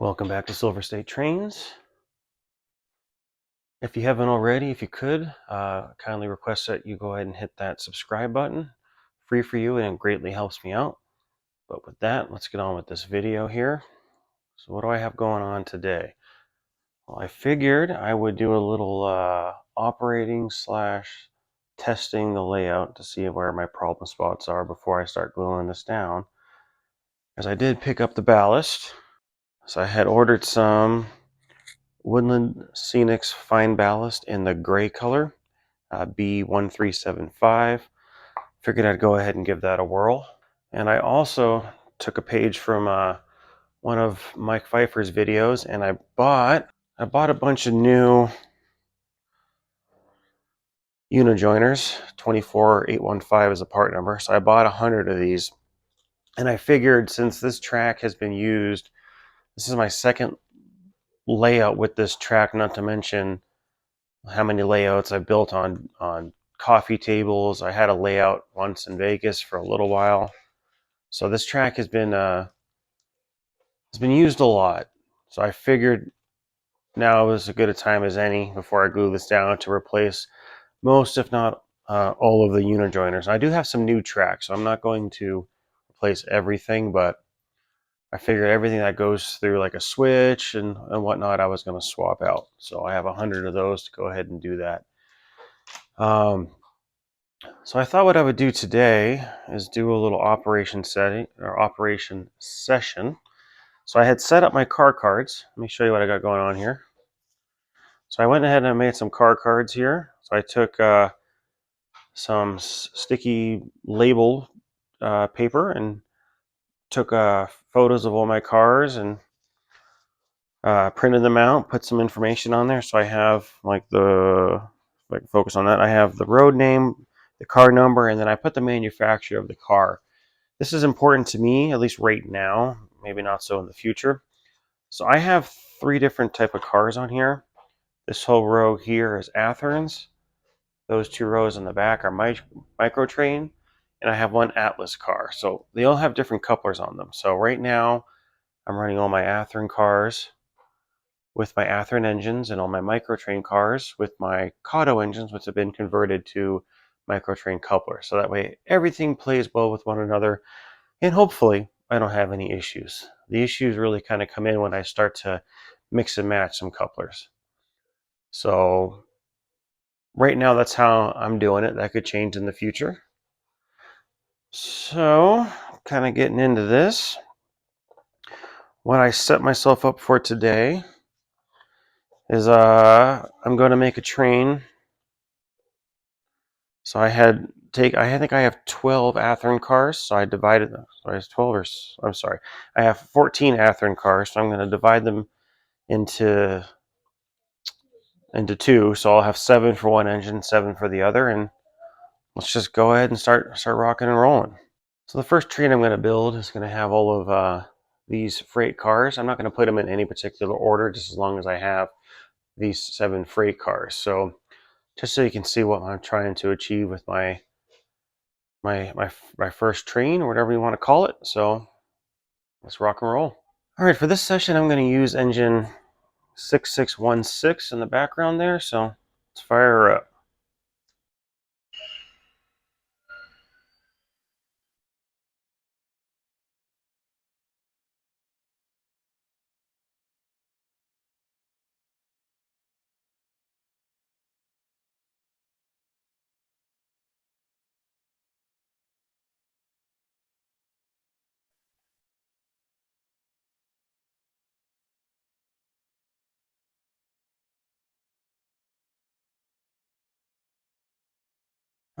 Welcome back to Silver State Trains. If you haven't already, if you could, kindly request that you go ahead and hit that subscribe button. Free for you, and it greatly helps me out. But with that, let's get on with this video here. So what do I have going on today? Well, I figured I would do a little operating slash testing the layout to see where my problem spots are before I start gluing this down. As I did pick up the ballast, so I had ordered some Woodland Scenics Fine Ballast in the gray color, B1375. Figured I'd go ahead and give that a whirl. And I also took a page from one of Mike Pfeiffer's videos, and I bought a bunch of new unijoiners. 24815 is a part number, so I bought 100 of these. And I figured since this track has been used, this is my second layout with this track, not to mention how many layouts I've built on coffee tables. I had a layout once in Vegas for a little while. So this track has been used a lot. So I figured now was as good a time as any before I glue this down to replace most, if not all of the unijoiners. I do have some new tracks, so I'm not going to replace everything, but I figured everything that goes through like a switch and whatnot, I was going to swap out. So I have 100 of those to go ahead and do that. So I thought what I would do today is do a little operation setting or operation session. So I had set up my car cards. Let me show you what I got going on here. So I went ahead and I made some car cards here. So I took some sticky label paper and took photos of all my cars and printed them out, put some information on there. So I have focus on that. I have the road name, the car number, and then I put the manufacturer of the car. This is important to me, at least right now, maybe not so in the future. So I have 3 different type of cars on here. This whole row here is Athearns. Those 2 rows in the back are Microtrain, and I have 1 Atlas car. So they all have different couplers on them. So right now, I'm running all my Athearn cars with my Athearn engines and all my Microtrain cars with my Kato engines, which have been converted to Microtrain couplers. So that way everything plays well with one another, and hopefully I don't have any issues. The issues really kind of come in when I start to mix and match some couplers. So right now that's how I'm doing it. That could change in the future. So kind of getting into this. What I set myself up for today is I'm going to make a train. So I think I have 12 Athearn cars, so I divided them. So I have 12 or I'm sorry. I have 14 Athearn cars, so I'm going to divide them into 2. So I'll have 7 for one engine, 7 for the other, and let's just go ahead and start rocking and rolling. So the first train I'm going to build is going to have all of these freight cars. I'm not going to put them in any particular order, just as long as I have these 7 freight cars. So just so you can see what I'm trying to achieve with my first train, or whatever you want to call it. So let's rock and roll. All right, for this session, I'm going to use engine 6616 in the background there. So let's fire her up.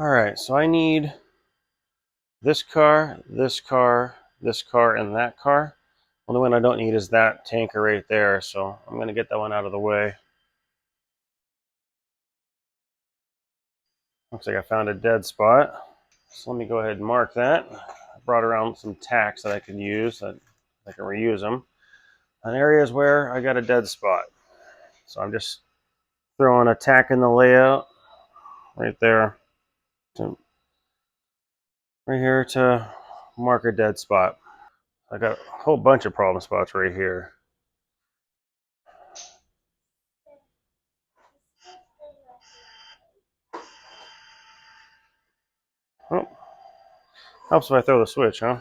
All right, so I need this car, this car, this car, and that car. Only one I don't need is that tanker right there, so I'm going to get that one out of the way. Looks like I found a dead spot. So let me go ahead and mark that. I brought around some tacks that I can use, that I can reuse them on areas where I got a dead spot. So I'm just throwing a tack in the layout right there, right here to mark a dead spot. I got a whole bunch of problem spots right here. Helps if I throw the switch, huh?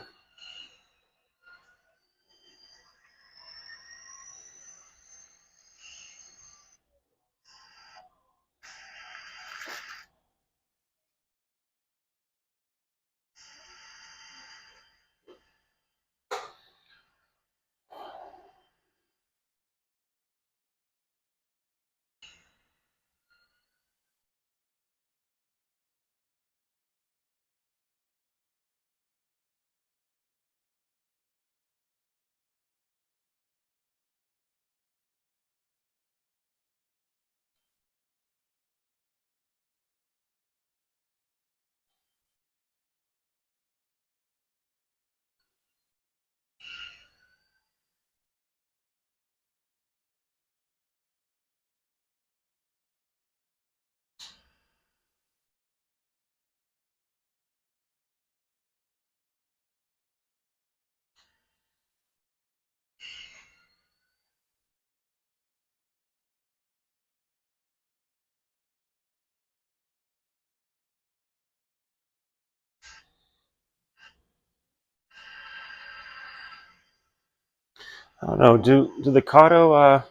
I don't know. Do the Kato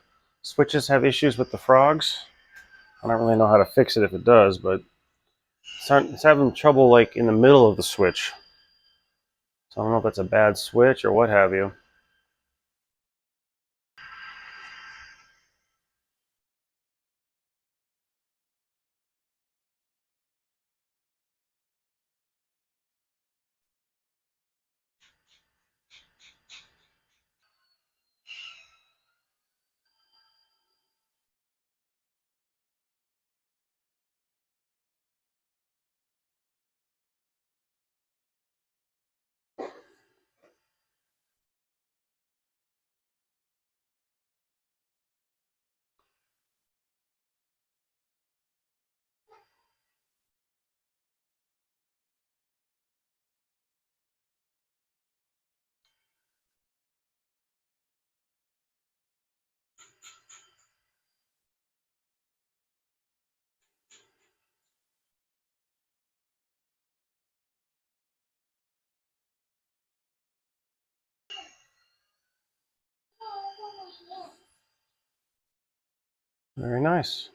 switches have issues with the frogs? I don't really know how to fix it if it does, but it's having trouble like in the middle of the switch. So I don't know if that's a bad switch or what have you. Very nice.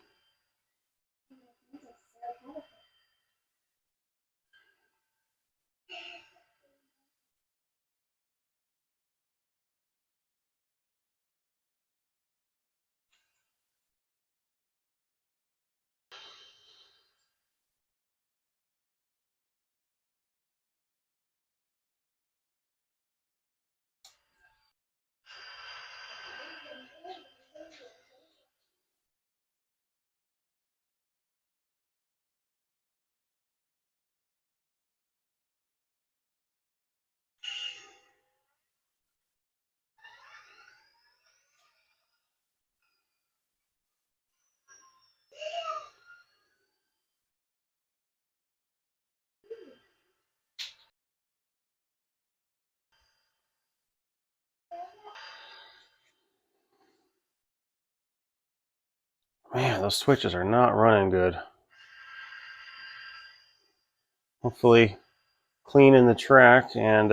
Man, those switches are not running good. Hopefully, cleaning the track and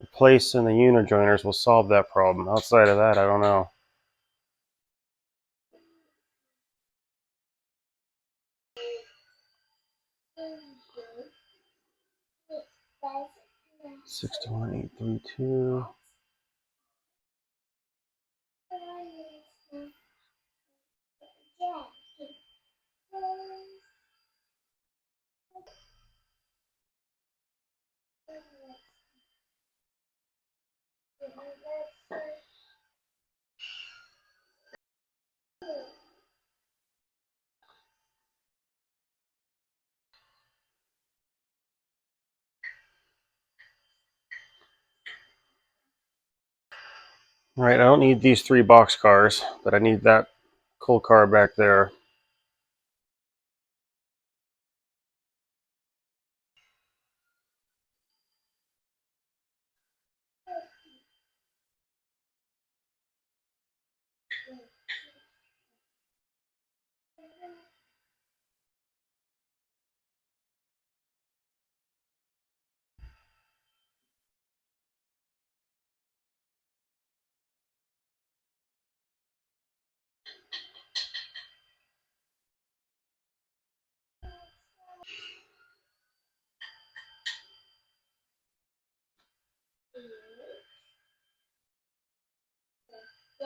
replacing the unijoiners will solve that problem. Outside of that, I don't know. Six to 1832. All right, I don't need these 3 box cars, but I need that coal car back there.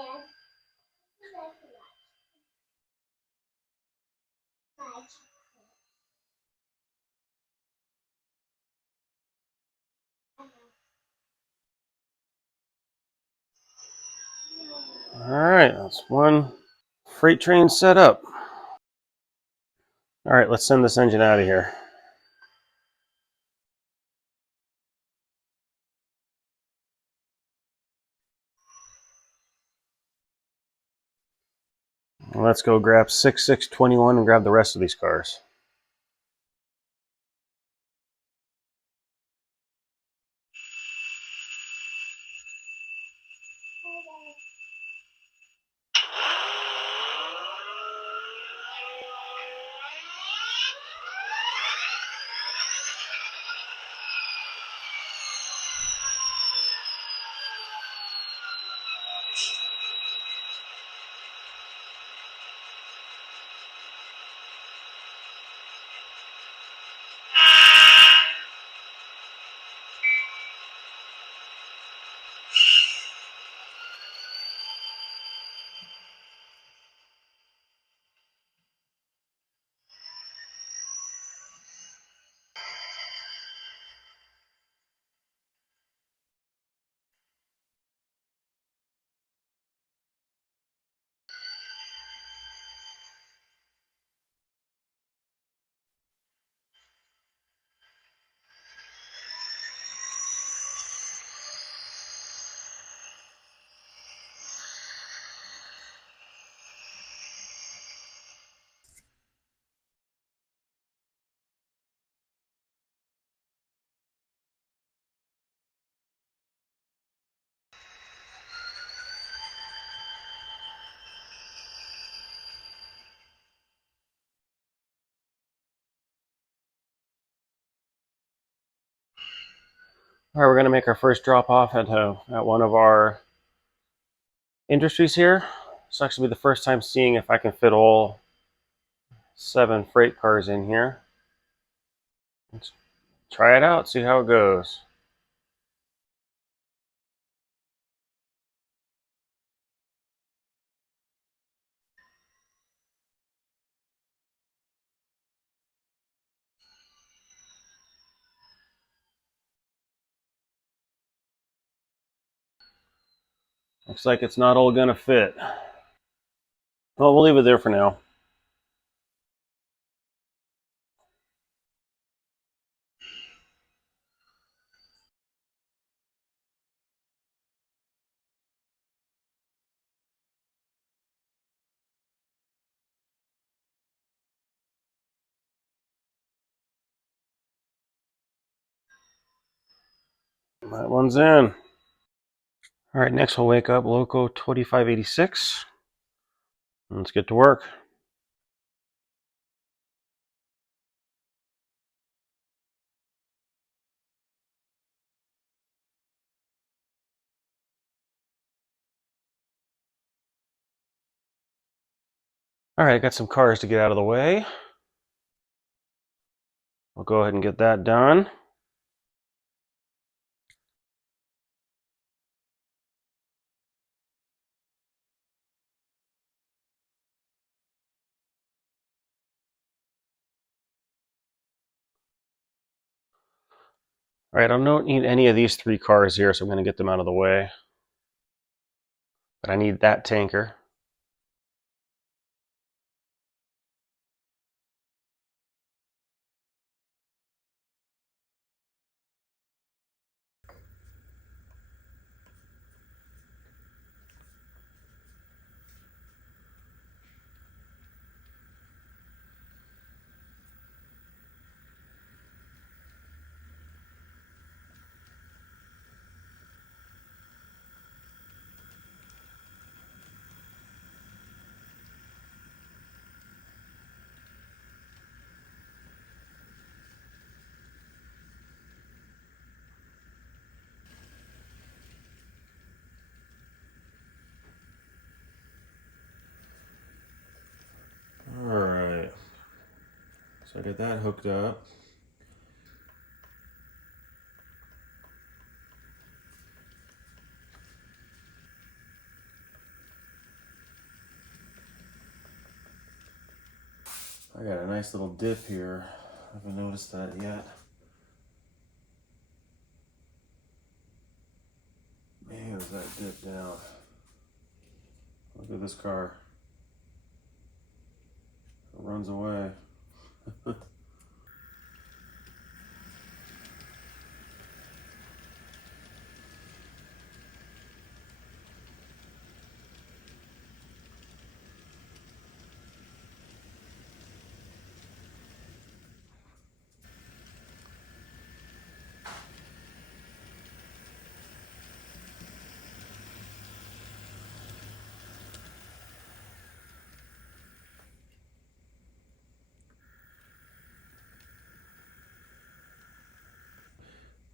All right, that's one freight train set up. All right, let's send this engine out of here. Let's go grab 6621 and grab the rest of these cars. All right, we're going to make our first drop off at one of our industries here. It's actually the first time seeing if I can fit all 7 freight cars in here. Let's try it out, see how it goes. Looks like it's not all going to fit. Well, we'll leave it there for now. That one's in. All right, next we'll wake up Loco 2586. Let's get to work. All right, I got some cars to get out of the way. We'll go ahead and get that done. All right, I don't need any of these 3 cars here, so I'm going to get them out of the way. But I need that tanker. All right, so I got that hooked up. I got a nice little dip here. I haven't noticed that yet. Man, does that dip down. Look at this car. It runs away.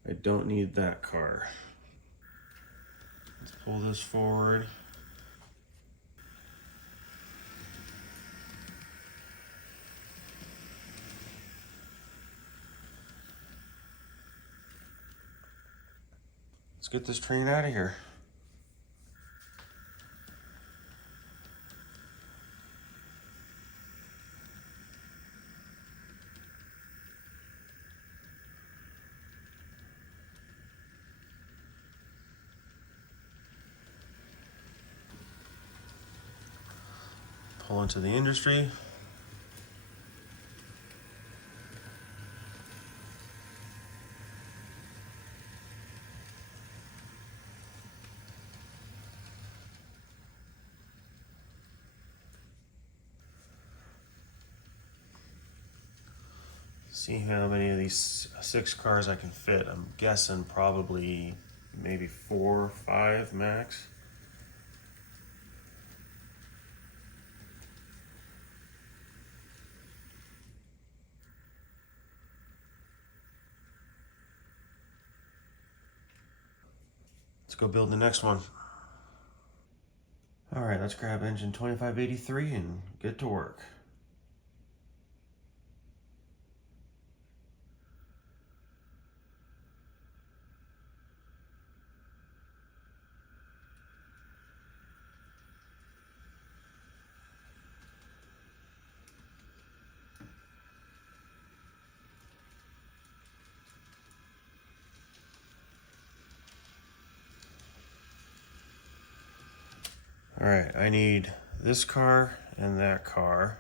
I don't need that car. Let's pull this forward. Let's get this train out of here. Pull into the industry. See how many of these 6 cars I can fit. I'm guessing probably maybe 4 or 5 max. Let's go build the next one. All right, let's grab engine 2583 and get to work. All right, I need this car and that car.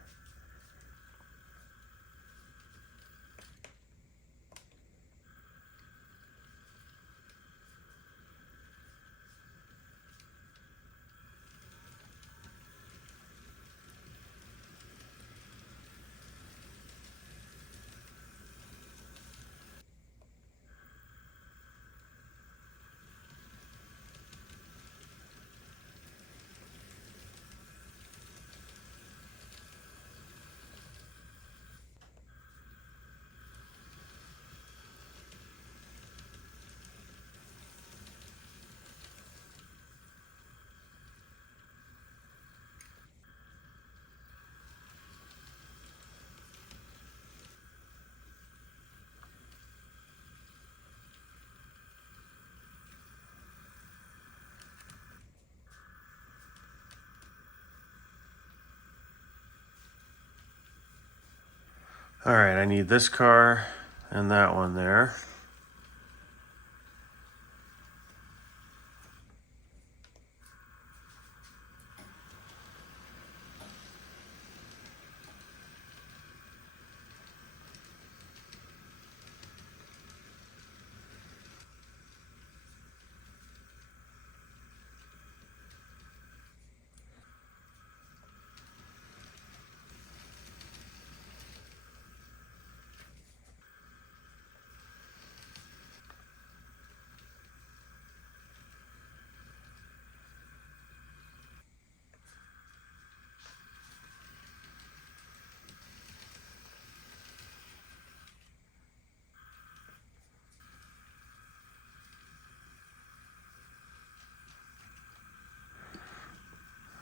All right, I need this car and that one there.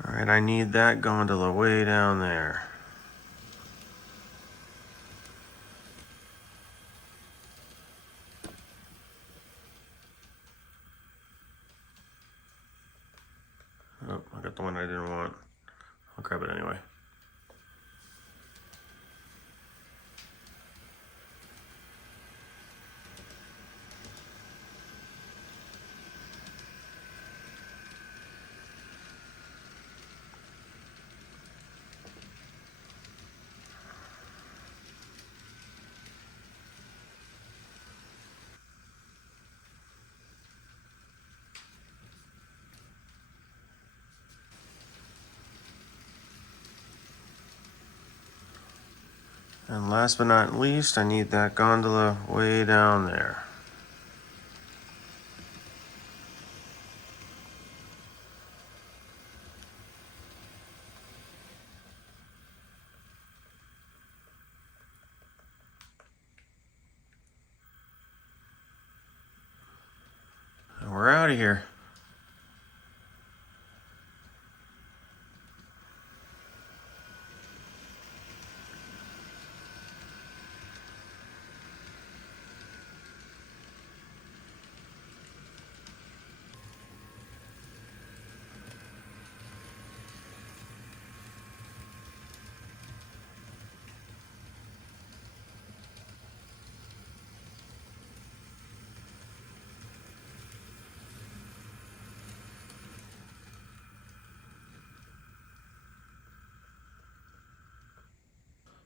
All right, I need that gondola way down there. Oh, I got the one I didn't want. I'll grab it anyway. And last but not least, I need that gondola way down there. And we're out of here.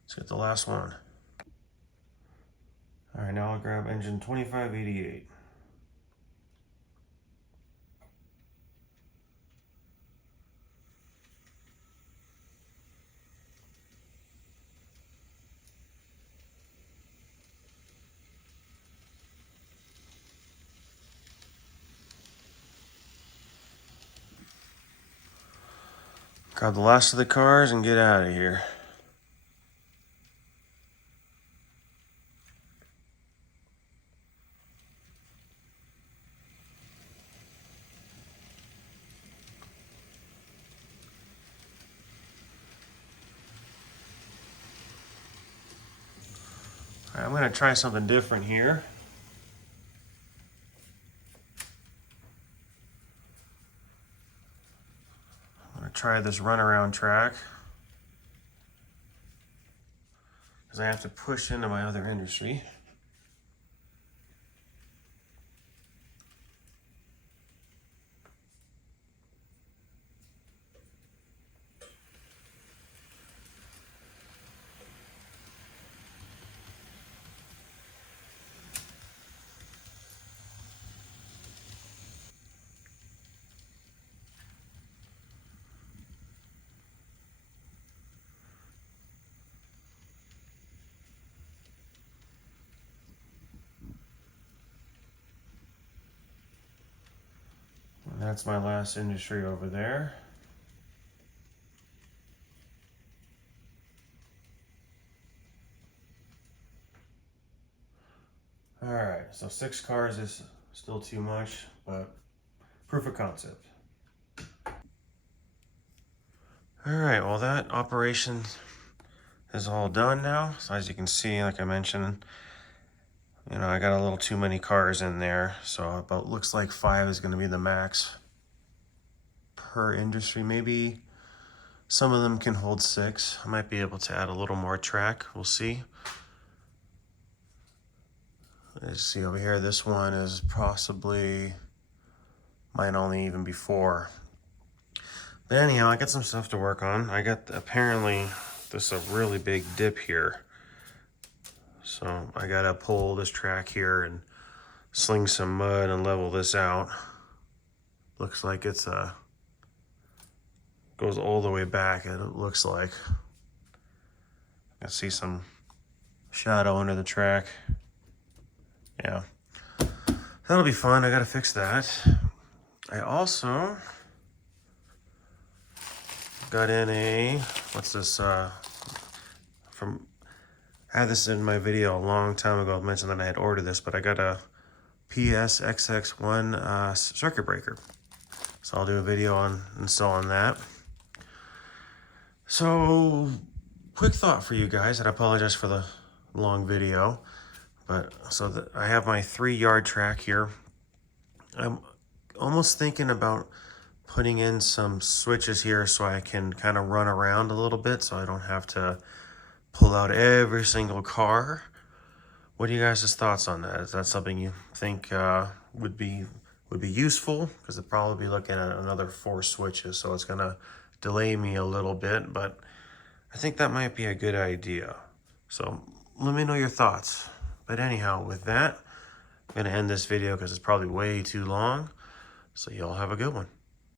Let's get the last one. All right, now I'll grab engine 2588. Grab the last of the cars and get out of here. All right, I'm gonna try something different here. I'm gonna try this runaround track because I have to push into my other industry. And that's my last industry over there. All right, so 6 cars is still too much, but proof of concept. All right, well that operation is all done now. So as you can see, like I mentioned, I got a little too many cars in there. So about looks like 5 is gonna be the max per industry. Maybe some of them can hold 6. I might be able to add a little more track, we'll see. Let's see over here, this one is possibly, might only even be 4. But anyhow, I got some stuff to work on. I got, apparently, this is a really big dip here. So I gotta pull this track here and sling some mud and level this out. Looks like it's goes all the way back, it looks like. I see some shadow under the track. Yeah, that'll be fun. I gotta fix that. I also got in a, what's this, I had this in my video a long time ago. I mentioned that I had ordered this, but I got a PSXX1 circuit breaker. So I'll do a video on installing that. So, quick thought for you guys, and I apologize for the long video. But so I have my 3-yard track here. I'm almost thinking about putting in some switches here so I can kind of run around a little bit so I don't have to pull out every single car. What are you guys' thoughts on that? Is that something you think would be useful? Because I'll probably be looking at another 4 switches, so it's gonna delay me a little bit, but I think that might be a good idea. So let me know your thoughts. But anyhow, with that, I'm gonna end this video because it's probably way too long. So y'all have a good one.